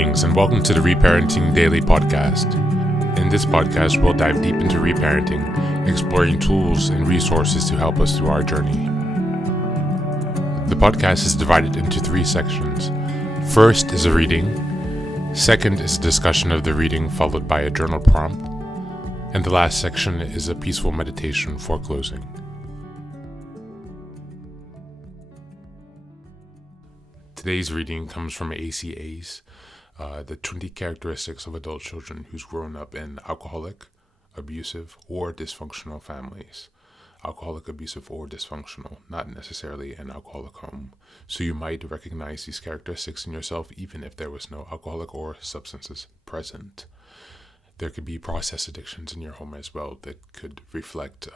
Greetings and welcome to the Reparenting Daily podcast. In this podcast, we'll dive deep into reparenting, exploring tools and resources to help us through our journey. The podcast is divided into 3 sections. First is a reading. Second is a discussion of the reading followed by a journal prompt. And the last section is a peaceful meditation for closing. Today's reading comes from ACOAs, the 20 characteristics of adult children who's grown up in alcoholic, abusive, or dysfunctional families. Alcoholic, abusive, or dysfunctional, not necessarily an alcoholic home. So you might recognize these characteristics in yourself even if there was no alcoholic or substances present. There could be process addictions in your home as well that could reflect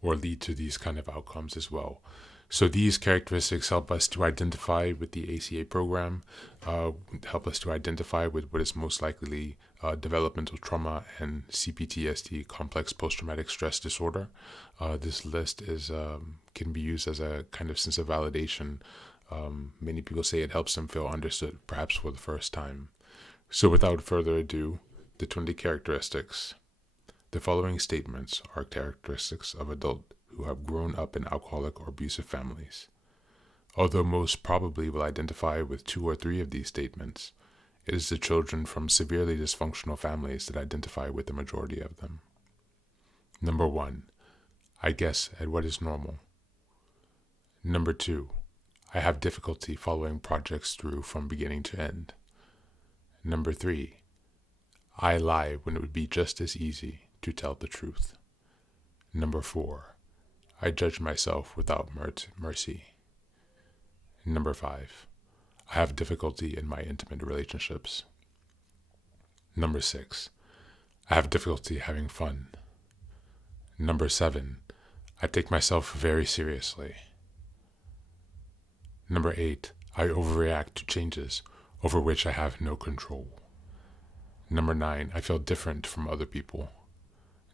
or lead to these kind of outcomes as well. So these characteristics help us to identify with the ACA program, help us to identify with what is most likely developmental trauma and CPTSD, complex post-traumatic stress disorder. This list can be used as a kind of sense of validation. Many people say it helps them feel understood, perhaps for the first time. So without further ado, the 20 characteristics. The following statements are characteristics of adult who have grown up in alcoholic or abusive families. Although most probably will identify with 2 or 3 of these statements, it is the children from severely dysfunctional families that identify with the majority of them. Number 1, I guess at what is normal. Number 2, I have difficulty following projects through from beginning to end. Number 3, I lie when it would be just as easy to tell the truth. Number 4, I judge myself without mercy. Number 5, I have difficulty in my intimate relationships. Number 6, I have difficulty having fun. Number 7, I take myself very seriously. Number 8, I overreact to changes over which I have no control. Number 9, I feel different from other people.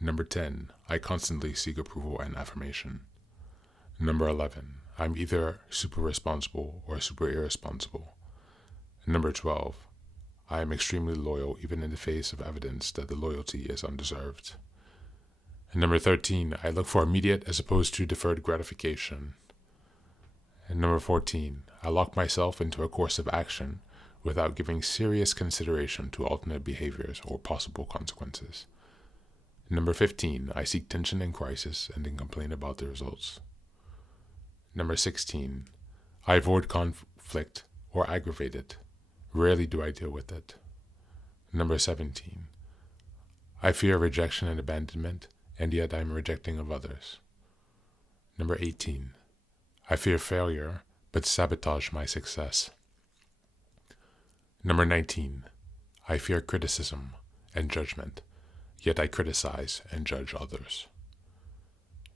Number 10, I constantly seek approval and affirmation. Number 11, I'm either super responsible or super irresponsible. Number 12, I am extremely loyal even in the face of evidence that the loyalty is undeserved. And number 13, I look for immediate as opposed to deferred gratification. And number 14, I lock myself into a course of action without giving serious consideration to alternate behaviors or possible consequences. Number 15, I seek tension and crisis and then complain about the results. Number 16, I avoid conflict or aggravate it. Rarely do I deal with it. Number 17, I fear rejection and abandonment, and yet I am rejecting of others. Number 18, I fear failure, but sabotage my success. Number 19, I fear criticism and judgment, yet I criticize and judge others.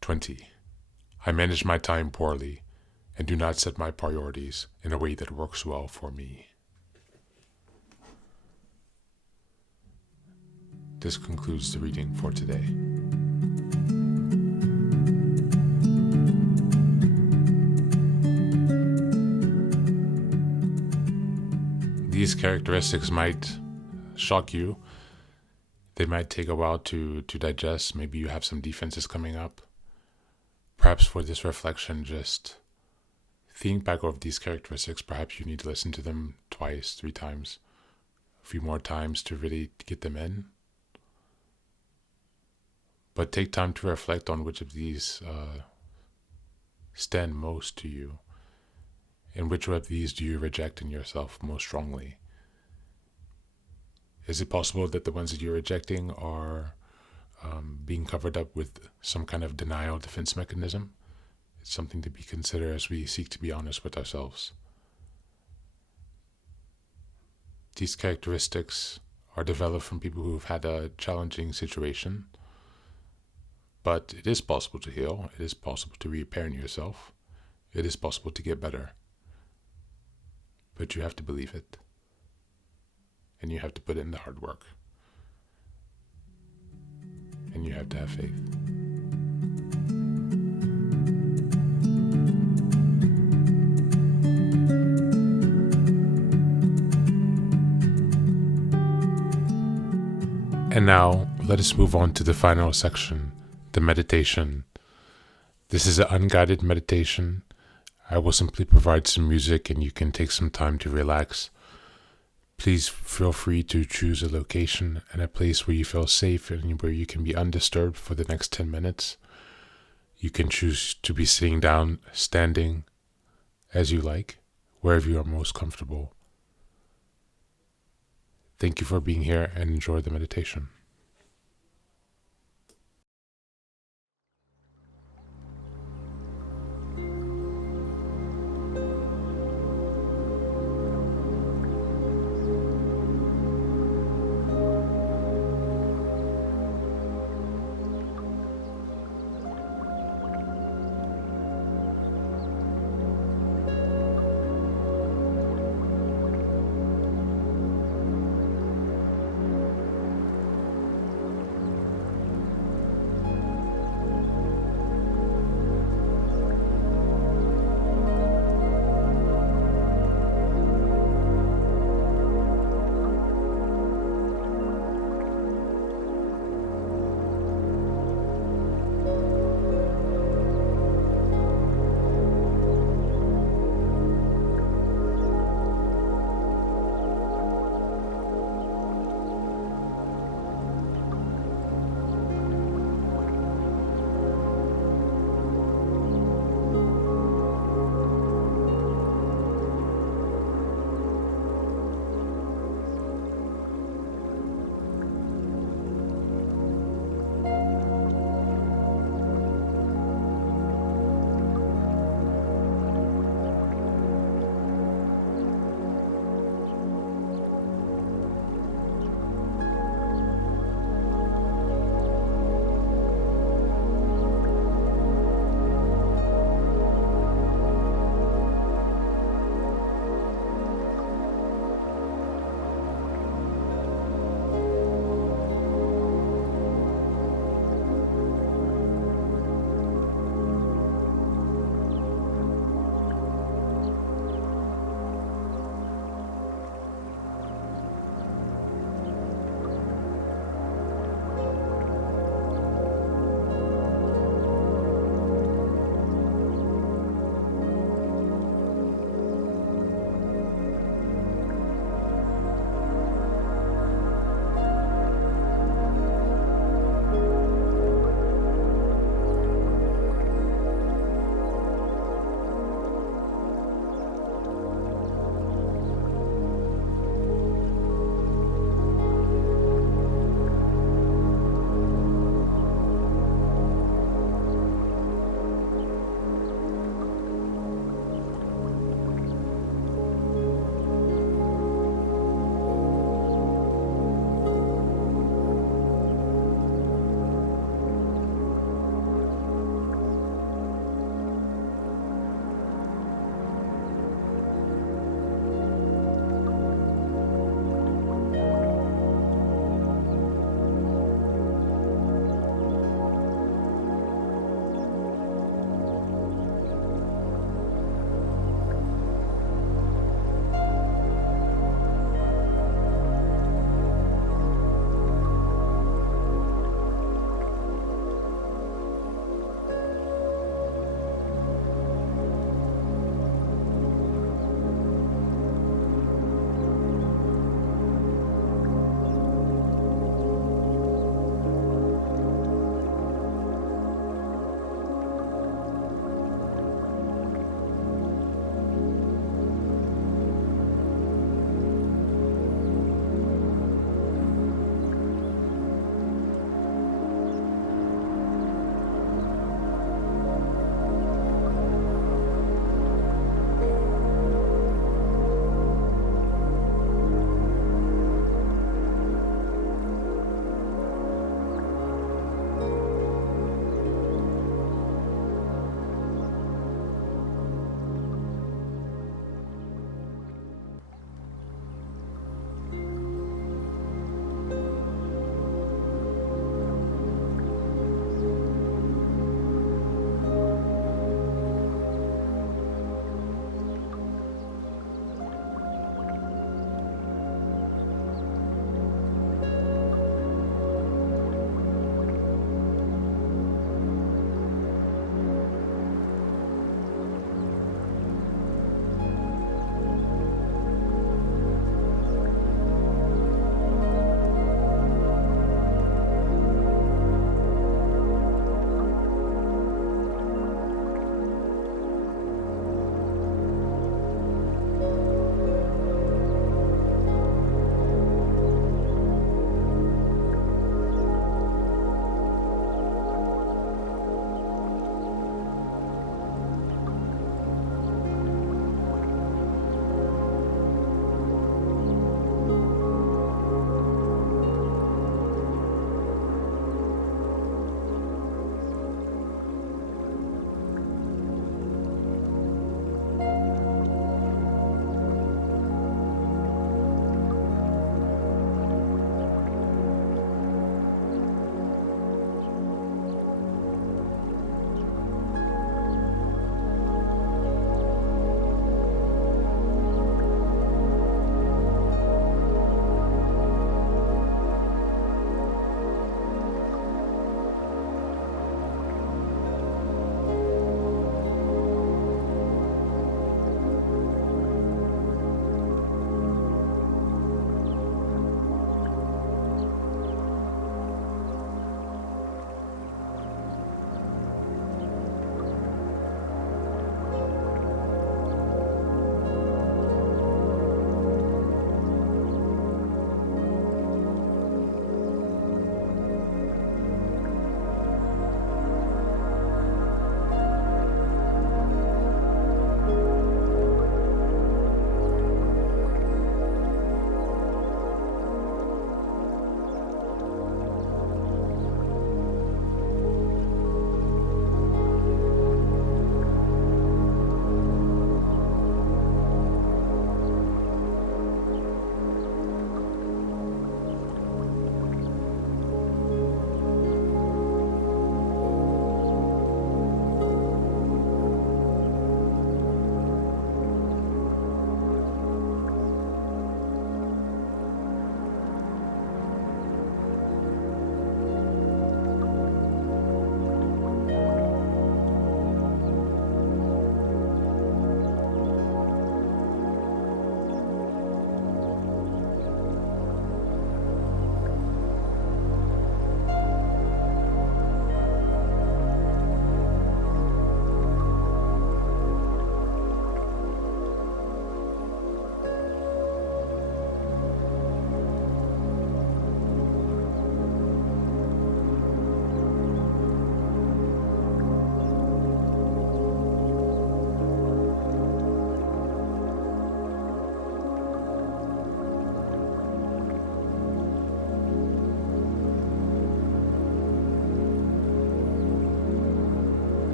20, I manage my time poorly and do not set my priorities in a way that works well for me. This concludes the reading for today. These characteristics might shock you. They might take a while to digest. Maybe you have some defenses coming up. Perhaps for this reflection, just think back over these characteristics. Perhaps you need to listen to them 2, 3 times, a few more times to really get them in. But take time to reflect on which of these stand most to you, and which of these do you reject in yourself most strongly. Is it possible that the ones that you're rejecting are being covered up with some kind of denial defense mechanism? It's something to be considered as we seek to be honest with ourselves. These characteristics are developed from people who've had a challenging situation, but it is possible to heal. It is possible to reparent yourself. It is possible to get better. But you have to believe it. And you have to put in the hard work. And you have to have faith. And now, let us move on to the final section, the meditation. This is an unguided meditation. I will simply provide some music and you can take some time to relax. Please feel free to choose a location and a place where you feel safe and where you can be undisturbed for the next 10 minutes. You can choose to be sitting down, standing, as you like, wherever you are most comfortable. Thank you for being here and enjoy the meditation.